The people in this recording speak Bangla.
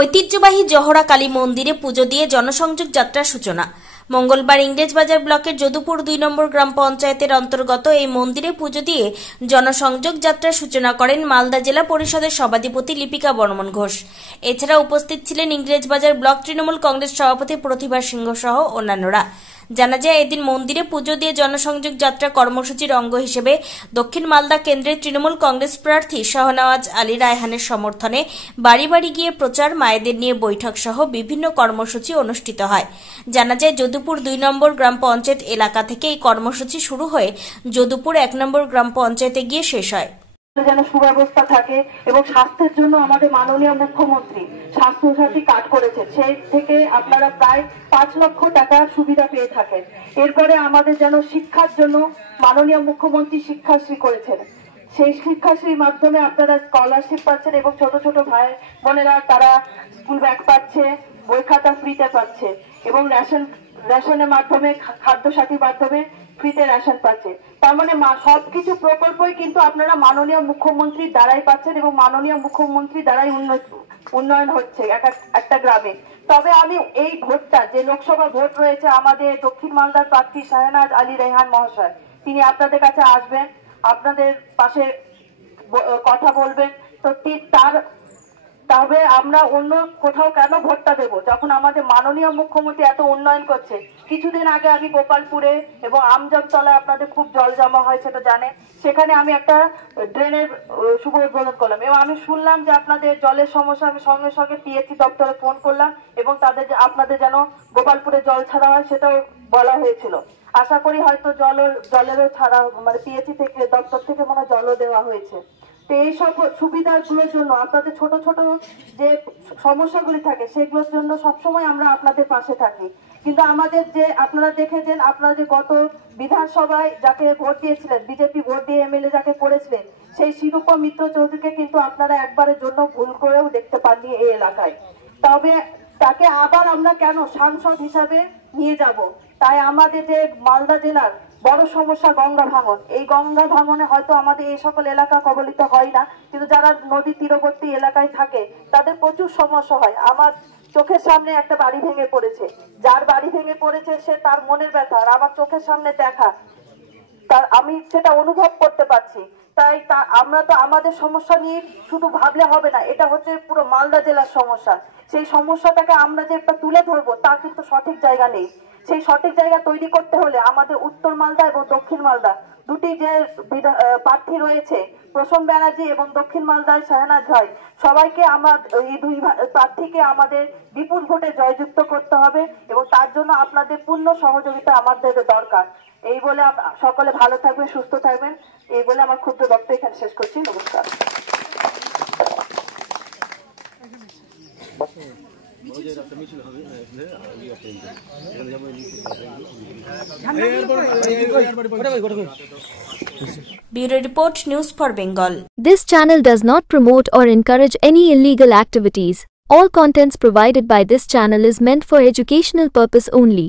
ঐতিহ্যবাহী জহরা কালী মন্দিরে পুজো দিয়ে জনসংযোগ যাত্রার সূচনা। মঙ্গলবার ইংরেজবাজার ব্লকের যদুপুর 2 নম্বর গ্রাম পঞ্চায়েতের অন্তর্গত এই মন্দিরে পুজো দিয়ে জনসংযোগ যাত্রার সূচনা করেন মালদা জেলা পরিষদের সভাধিপতি লিপিকা বর্মন ঘোষ। এছাড়া উপস্থিত ছিলেন ইংরেজবাজার ব্লক তৃণমূল কংগ্রেস সভাপতি প্রতিভা সিংহ সহ অন্যান্যরা। জানা যায়, এদিন মন্দিরে পুজো দিয়ে জনসংযোগ যাত্রা কর্মসূচির অঙ্গ হিসেবে দক্ষিণ মালদা কেন্দ্রের তৃণমূল কংগ্রেস প্রার্থী শাহনওয়াজ আলী রায়হানের সমর্থনে বাড়ি বাড়ি গিয়ে প্রচার, মায়েদের নিয়ে বৈঠক সহ বিভিন্ন কর্মসূচি অনুষ্ঠিত হয়। জানা যায়, যদুপুর 2 নম্বর গ্রাম পঞ্চায়েত এলাকা থেকে এই কর্মসূচি শুরু হয়ে যদুপুর 1 নম্বর গ্রাম পঞ্চায়েতে গিয়ে শেষ হয়। যেন সুব্যবস্থা থাকে এবং স্বাস্থ্যের জন্য আমাদের মাননীয় মুখ্যমন্ত্রী স্বাস্থ্যসাথী কার্ড করেছে, সেই থেকে আপনারা প্রায় 5 লক্ষ টাকার সুবিধা পেয়ে থাকেন। এরপরে আমাদের যেন শিক্ষার জন্য মাননীয় মুখ্যমন্ত্রী শিক্ষাশ্রী করেছেন, সেই শিক্ষাশ্রীর মাধ্যমে আপনারা স্কলারশিপ পাচ্ছেন এবং ছোট ছোট ভাই বোনেরা তারা স্কুল ব্যাগ পাচ্ছে, বই খাতা ফ্রিতে পাচ্ছে এবং রেশনের মাধ্যমে, খাদ্য সাথীর মাধ্যমে ফ্রিতে রেশন পাচ্ছে। তার মানে সবকিছু প্রকল্পই কিন্তু আপনারা মাননীয় মুখ্যমন্ত্রীর দ্বারাই পাচ্ছেন এবং মাননীয় মুখ্যমন্ত্রী দ্বারাই উন্নয়ন হচ্ছে একটা গ্রামে। তবে আমি এই ভোটটা, যে লোকসভা ভোট রয়েছে, আমাদের দক্ষিণ মালদার প্রার্থী শাহনওয়াজ আলী রায়হান মহাশয়, তিনি আপনাদের কাছে আসবেন, আপনাদের পাশে কথা বলবেন। তো তবে আমরা অন্য কোথাও কেন ভোটটা দেবো, যখন আমাদের মাননীয় মুখ্যমন্ত্রী এত উন্নয়ন করছে। কিছুদিন আগে আমি গোপালপুরে এবং আমজাদতলায় আপনাদের খুব জল জমা হয়, সেটা জানেন, সেখানে আমি একটা ড্রেনের শুভ উদ্বোধন করলাম এবং আমি শুনলাম যে আপনাদের জলের সমস্যা। আমি সঙ্গে সঙ্গে টিএসসি দপ্তরে ফোন করলাম এবং আপনাদের যেন গোপালপুরে জল ছাড়া হয় সেটাও বলা হয়েছিল। আশা করি হয়তো জলেরও ছাড়া, মানে টিএসসি থেকে, দপ্তর থেকে মনে হয় জলও দেওয়া হয়েছে। তো এইসব সুবিধাগুলোর জন্য, আপনাদের ছোট ছোট যে সমস্যাগুলি থাকে সেগুলোর জন্য সবসময় আমরা আপনাদের পাশে থাকি। কিন্তু আমাদের যে আপনারা দেখেছেন, আপনারা যে গত বিধানসভায় যাকে ভোট দিয়েছিলেন, বিজেপি ভোট দিয়ে এমএলএ যাকে করেছিলেন, সেই শিরূপা মিত্র চৌধুরীকে কিন্তু আপনারা একবারের জন্য ভুল করেও দেখতে পাননি এই এলাকায়। তবে তাকে আবার আমরা কেন সাংসদ হিসাবে নিয়ে যাব? তাই আমাদের যে মালদা জেলার বড় সমস্যা গঙ্গা ভাঙন, এই গঙ্গা ভাঙনে হয়তো আমাদের এই সকল এলাকা কবলিত হয় না, কিন্তু যারা নদী তীরবর্তী এলাকায় থাকে তাদের প্রচুর সমস্যা হয়। আমার চোখের সামনে একটা বাড়ি ভেঙে পড়েছে, যার বাড়ি ভেঙে পড়েছে সে তার মনের ব্যথা আর আমার চোখের সামনে দেখা, আমি সেটা অনুভব করতে পারছি। তাই আমরা তো আমাদের সমস্যা নিয়ে শুধু ভাবলে হবে না, এটা হচ্ছে পুরো মালদা জেলার সমস্যা। সেই সমস্যাটাকে আমরা যে একটা তুলে ধরবো তার কিন্তু সঠিক জায়গা নেই। সেই সঠিক জায়গা তৈরি করতে হলে আমাদের উত্তর মালদা এবং দক্ষিণ মালদা দুটি যে প্রার্থী রয়েছে, প্রসম ব্যানার্জি এবং দক্ষিণ মালদায় শাহনওয়াজ ভাই, সবাইকে এই দুই প্রার্থীকে আমাদের বিপুল ভোটে জয়যুক্ত করতে হবে এবং তার জন্য আপনাদের পূর্ণ সহযোগিতা আমাদের দরকার। এই বলে সকলে ভালো থাকবেন, সুস্থ থাকবেন, এই বলে আমার ক্ষুদ্র বক্তব্য এখানে শেষ করছি। নমস্কার। Bureau Report, News for Bengal. This channel does not promote or encourage any illegal activities. All contents provided by this channel is meant for educational purpose only.